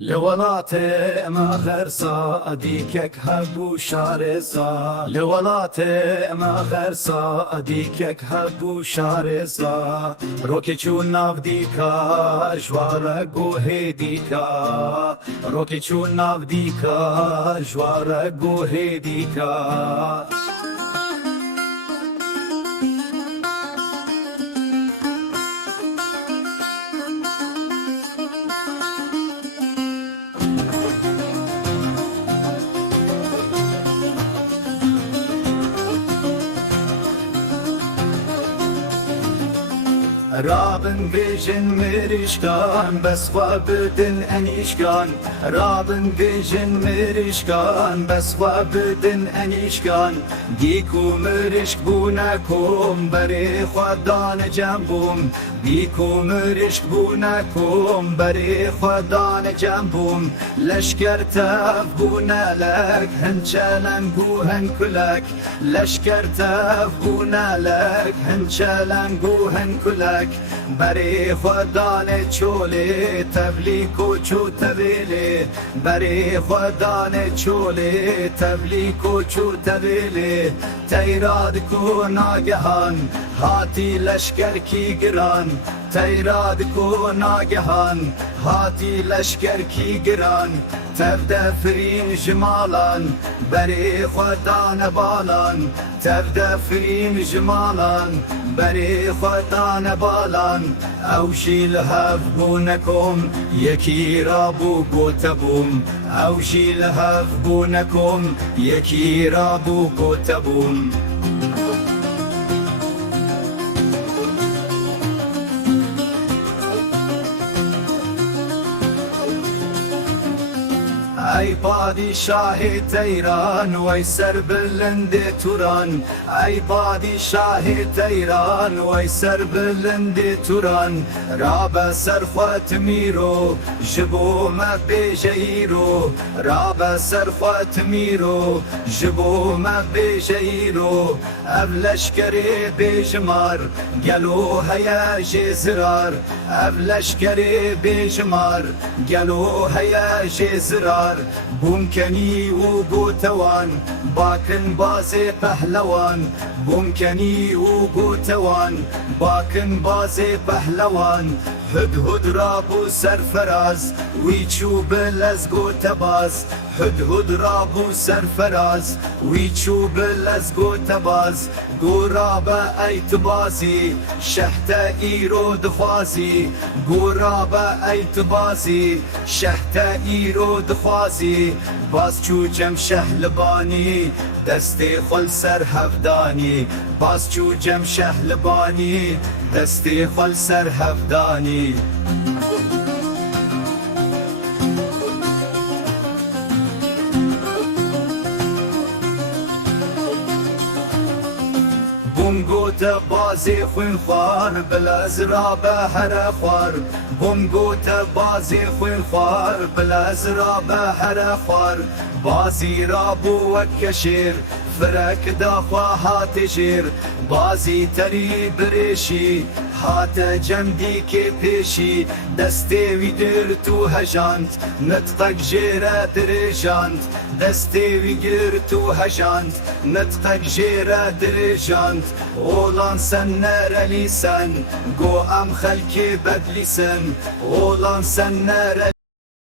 لولاتي ما غرسا ديكك هبو شارزا لولاتي ما غرسا ديكك هبو شارزا روكي چون ناف ديكا جوارا گوه ديكا روكي چون ناف ديكا جوارا گوه ديكا رابن بيجن مريشكان بس وابدن انيشكان رابن بيجن مريشكان بس وابدن انيشكان ديكو مريشك بونكم بري خدان جنبوم ديكو مريشك بونكم بري خدان جنبوم لشكر تفبونا لك هنشالن بوهن كلك لشكر تفبونا لك هنشالن بوهن كلك بري خدان چوله تبلیکو چو تبیله بري خدان چوله تبلیکو چو تبیله تیراد کو ناگهان هاتی لشکر کی گران تیراد کو ناگهان هاتی لشکر کی گران تبدأ فرين جمالان بري خدان بالان تبدأ فرين جمالان بري خدان بالان اوشي لهف بونكم يكي رابو قوتبوم اوشي لهف بونكم يكي رابو قوتبوم ای پادشاه تیران وی سر بلند توران ای پادشاه تیران وی سر بلند توران راب سرخوت میرو جبو مبیجیرو راب سرخوت میرو جبو مبیجیرو ابلشکری بیجمار گلو هیا جزرار ابلشکری بیجمار گلو هیا جزرار بومكني وقوتوان باكن بازي پهلوان بومكني وقوتوان باكن بازي پهلوان هدهد رابو سرفراز ويچو بلزگو تباز هدهد رابو سرفراز ويچو بلزگو تباز گورابا ایت بازی شهت ایرو دخوازی گورابا ایت بازی شهت ایرو دخوازی باز چو جم شهلبانی دستی خل سر هفدانی باز چو جم شهلبانی دستی خل سر هفدانی بومگوت بازی خوین خوار بلازرا به هر خوار بومگوت بازی خوین خوار بلازرا به هر خوار بازی را بو وکشیر فرک داخوا هات جیر بازی تری بریشی هات جمدی که پیشی دستی ویدر تو هجانت نطقك جیره درجانت دستی ویگر تو هجانت نطقك جیره درجانت اولان سن نرلیسن گو ام خلکی بدلیسن اولان سن نرلیسن